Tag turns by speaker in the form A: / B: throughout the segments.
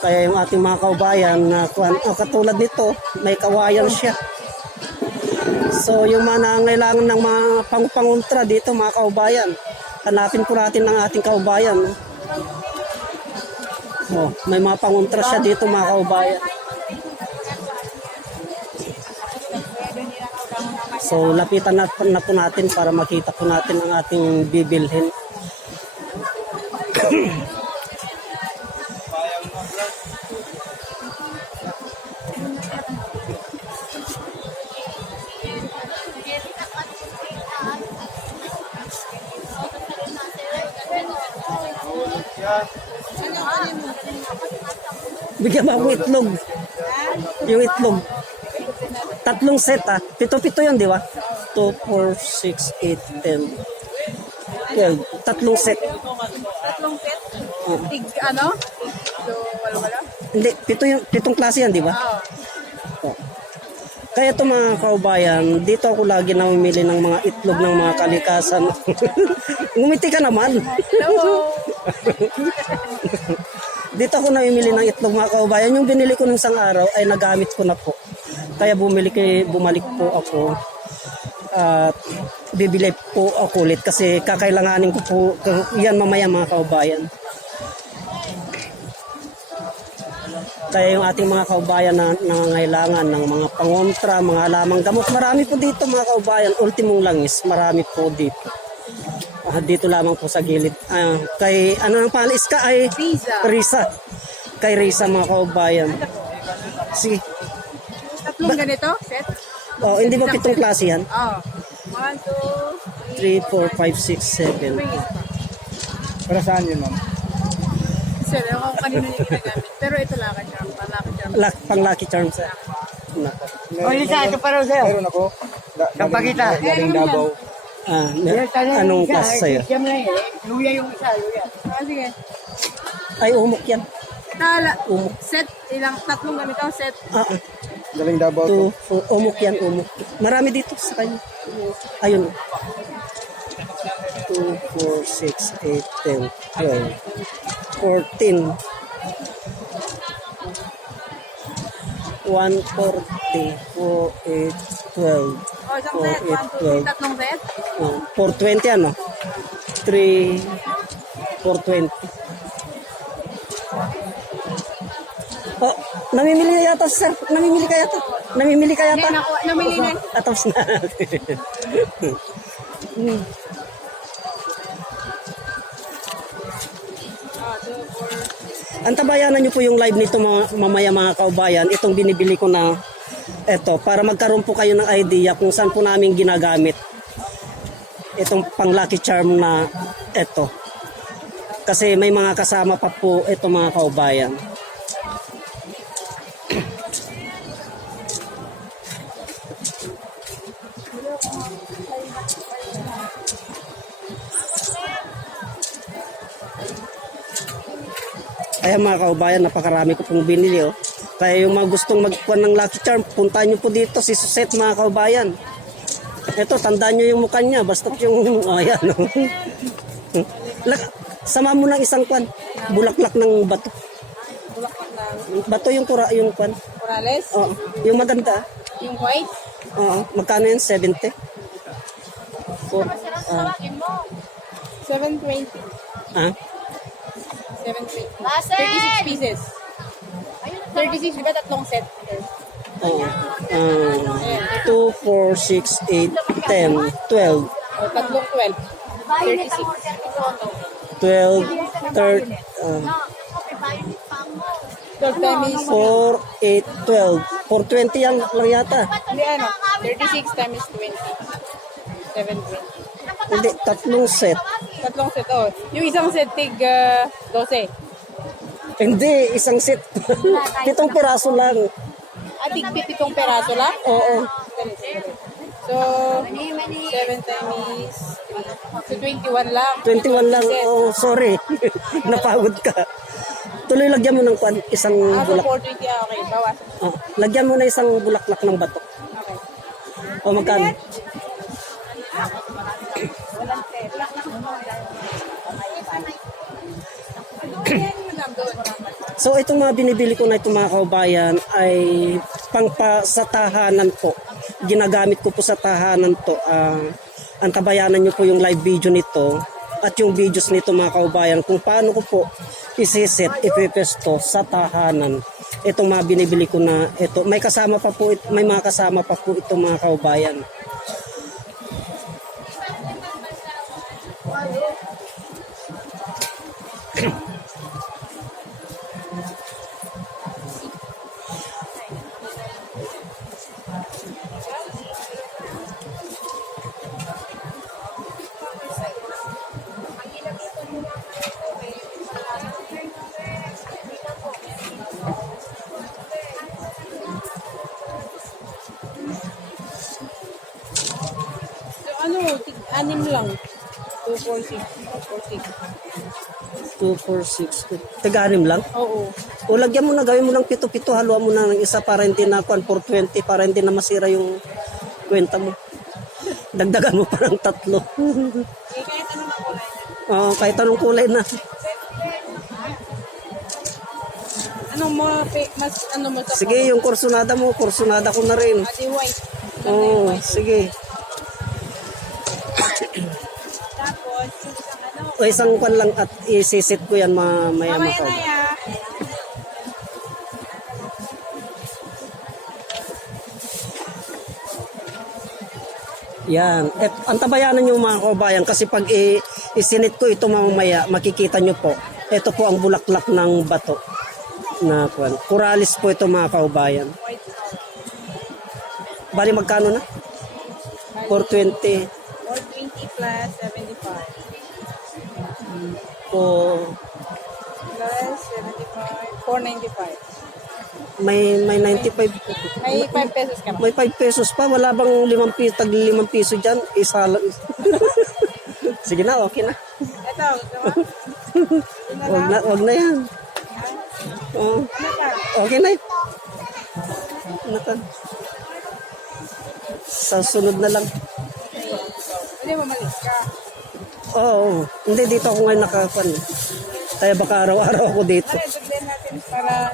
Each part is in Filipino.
A: Kaya yung ating mga kaubayan na oh, katulad nito, may kawayan siya. So yung mga nangangailangan ng mga pangpanguntra dito mga kaubayan, hanapin po natin ang ating kaubayan. Oh, may mga panguntra siya dito mga kaubayan. So lapitan na, na po natin para makita po natin ang ating bibilhin. Bigyan mo akong itlog. Yung itlog. Tatlong set ah. Pito-pito yun, di ba? 2, 4, 6, 8, 10. 12. Tatlong set. Oo.
B: Tig, ano? So, wala wala?
A: Hindi, pito yung, pitong klase yan, di ba?
B: Oo.
A: Oo. Kaya ito mga kaubayan, dito ako lagi namimili ng mga itlog ng mga kalikasan. Ngumiti ka naman.
B: Hello!
A: Dito ako namimili ng itlog mga kaubayan. Yung binili ko nung isang araw ay nagamit ko na po. Kaya bumili bumalik po ako. At bibili po ako ulit kasi kakailanganin ko po yan mamaya mga kaubayan. Kaya yung ating mga kaubayan na nangangailangan ng mga pangontra, mga lamang gamot, marami po dito mga kaubayan. Ultimong langis, marami po dito. Ah, dito lamang po sa gilid. Ah, kay ano ang palis ka ay
B: Pizza.
A: Risa. Kay Risa mga kaubayan. Sige.
B: Tatlong ganito? Set?
A: Oh, hindi ba pitong klase yan?
B: Oo. One, two,
A: 3, 4, 5, 6, 7.
B: three.
C: Para saan yun, ma'am?
B: Sir, ewan ko kung kanino niya ginagamit. Pero ito laka charm. Palaka charm.
A: Lak, pang lucky charms. ah. Nako.
C: Oh, isa, ito para sa'yo. Meron ako. Da-
D: Kapakita.
C: Galing, galing Davao.
A: Ah, na- anong klase sa'yo?
D: Siyam na yun. Luya yung isa, luya.
B: Ah, sige.
A: Ay, umok yan.
B: Tala.
A: Umok.
B: Set. Ilang tatlong ganito. Set.
A: Ah, ah.
C: Galing Davao to.
A: Two, four, umok yan, umok. Marami dito sa kanya. Ayun. 2, 4, 6, 8, 10, 12, 14. 140, 4, 8, 12.
B: O, isang
A: Oh,
B: set.
A: eight,
B: One, two, three.
A: twelve.
B: Tatlong set.
A: Oh, 420 ano? 3, 420. Oh, namimili na yata sir. Namimili ka yata. Namimili ka yata.
B: Hindi, naku, namili na.
A: Ah, tapos na. Hmm. Antabayanan niyo po yung live nito mga, mamaya mga kaubayan. Itong binibili ko na eto para magkaroon po kayo ng idea kung saan po namin ginagamit itong pang lucky charm na eto. Kasi may mga kasama pa po ito mga kaubayan. Kaya mga kaubayan, napakarami ko pong binili. Oh. Kaya yung mga gustong magpuan ng Lucky Charm, puntahan nyo po dito, si Suset mga kaubayan. Ito, tandaan nyo yung mukha niya, basta yung, oh, ayan. Oh. Sama mo ng isang kwan, bulaklak ng bato.
B: Bulaklak ng
A: Bato yung kura, yung kwan.
B: Corales.
A: Oo, yung maganda.
B: Yung white.
A: Oo, magkano yun? 70? For, ah,
B: 720.
A: ah,
B: 720. 36 pieces. 36, di ba tatlong set?
A: oo. Ah, 2, 4, 6, 8, 10, 12.
B: O, tatlong 12. 36.
A: 12, 30, uh,
B: 12 times,
A: 4, 8, 12. 420 yan lang yata.
B: hindi ano, 36 times 20. 720.
A: Hindi, tatlong set.
B: Tatlong set, oh. Yung isang set, tig ah, 12.
A: Hindi, isang set. Pitong piraso lang.
B: Ah, tig pitong peraso lang?
A: Oo.
B: So, 7 times 3. So, 21 lang.
A: 21 lang. Oh, sorry. Napagod ka. Tuloy lagyan mo ng kwan, isang
B: Ah, so
A: bulak.
B: 420, ah, okay. Bawas.
A: Oh, lagyan mo na isang bulaklak ng bato.
B: Okay.
A: O magkano? So itong mga binibili ko na itong mga kaubayan ay pang pa, sa tahanan po. Ginagamit ko po sa tahanan to. Ah, antabayanan nyo po yung live video nito at yung videos nito mga kaubayan kung paano ko po isiset, ipipesto sa tahanan. Itong mga binibili ko na ito. May kasama pa po, may mga kasama pa po itong mga kaubayan.
B: 246. 246.
A: 246. Tiganim lang.
B: Oo.
A: O lagyan mo na, gawin mo lang pito-pito, haluan mo na ng isa para hindi na kuan 420 para hindi na masira yung kwenta mo. Dagdagan mo pa ng tatlo.
B: Eh, kahit ano na kulay na.
A: Oo, kahit anong kulay na.
B: Anong pe- mas ano mo
A: Sige, yung kursunada mo, kursunada ko na rin.
B: Adi white.
A: Oo, sige. O isang kwan lang at isisit ko yan mamaya
B: Mamaya
A: makaw.
B: na ya.
A: Yan. Et, antabayanan nyo mga kabayan kasi pag i, isinit ko ito mamaya, makikita nyo po. Ito po ang bulaklak ng bato na kwan. Kuralis po ito mga
B: color.
A: Bali magkano na? 420
B: 420 plus 75.
A: po
B: Plus 75. 495.
A: may may 95
B: May 5 pesos ka pa.
A: may 5 pesos pa wala bang 5 piso tag 5 piso diyan isa lang sige na okay na
B: Ito? Ito na
A: wag na wag na yan oh,
B: Ano
A: okay na yun. Ano sa sunod na lang
B: Hindi mo malis ka.
A: oo hindi dito ako ngayon nakapan kaya baka araw-araw ako dito
B: sabihin natin para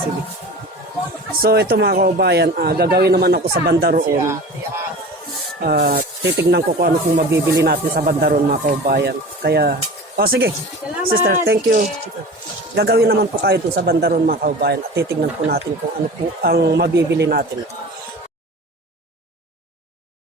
A: Sige. So ito mga kaubayan, ah, gagawin naman ako sa banda roon. Ah, titignan ko kung ano kung mabibili natin sa banda roon mga kaubayan. Kaya, oh sige, sister, thank you. Gagawin naman po kayo dun sa banda roon mga kaubayan at titignan po natin kung ano po ang mabibili natin.